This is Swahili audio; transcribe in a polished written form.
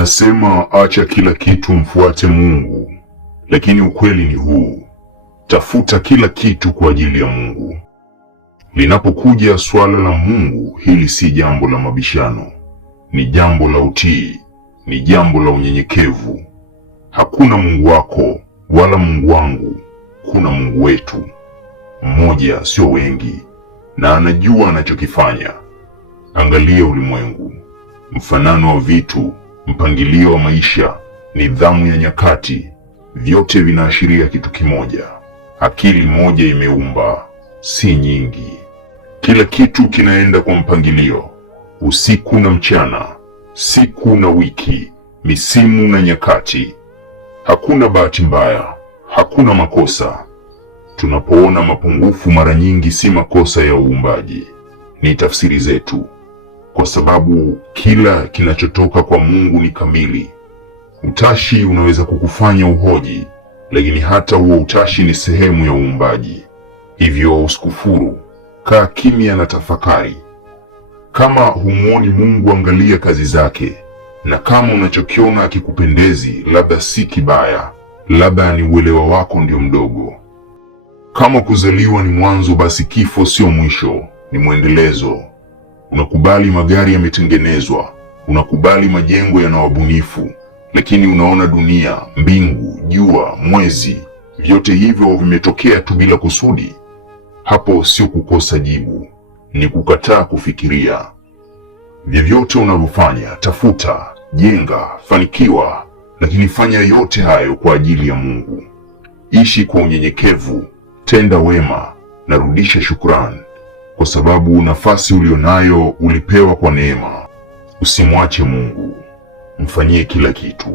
Wanasema acha kila kitu mfuate Mungu, lakini ukweli ni huu: tafuta kila kitu kwa ajili ya Mungu. Linapokuja swala la Mungu, hili si jambo la mabishano, ni jambo la utii, ni jambo la unyenyekevu. Hakuna Mungu wako wala Mungu wangu, kuna Mungu wetu mmoja, sio wengi, na anajua anachokifanya. Angalia ulimwengu, mfanano wa vitu, mpangilio wa maisha, nidhamu ya nyakati, vyote vinaashiria kitu kimoja: akili moja imeumba, si nyingi. Kila kitu kinaenda kwa mpangilio: usiku na mchana, siku na wiki, misimu na nyakati. Hakuna bahati mbaya, hakuna makosa. Tunapoona mapungufu, mara nyingi si makosa ya uumbaji, ni tafsiri zetu, kwa sababu kila kinachotoka kwa Mungu ni kamili. Utashi unaweza kukufanya uhoji, lakini hata huo utashi ni sehemu ya uumbaji. Hivyo usikufuru, kaa kimya na tafakari. Kama humuoni Mungu, angalia kazi zake, na kama unachokiona akikupendezi, labda si kibaya, labda ni uelewa wako ndio mdogo. Kama kuzaliwa ni mwanzo, basi kifo sio mwisho, ni mwendelezo. Unakubali magari yametengenezwa, unakubali majengo yana wabunifu, lakini unaona dunia, mbingu, jua, mwezi, vyote hivyo vimetokea tu bila kusudi. Hapo sio kukosa jibu, ni kukataa kufikiria. Vyovyote unavyofanya, tafuta, jenga, fanikiwa, lakini fanya yote hayo kwa ajili ya Mungu. Ishi kwa unyenyekevu, tenda wema na rudisha shukrani, kwa sababu nafasi ulionayo ulipewa kwa neema. Usimwache Mungu, mfanyie kila kitu.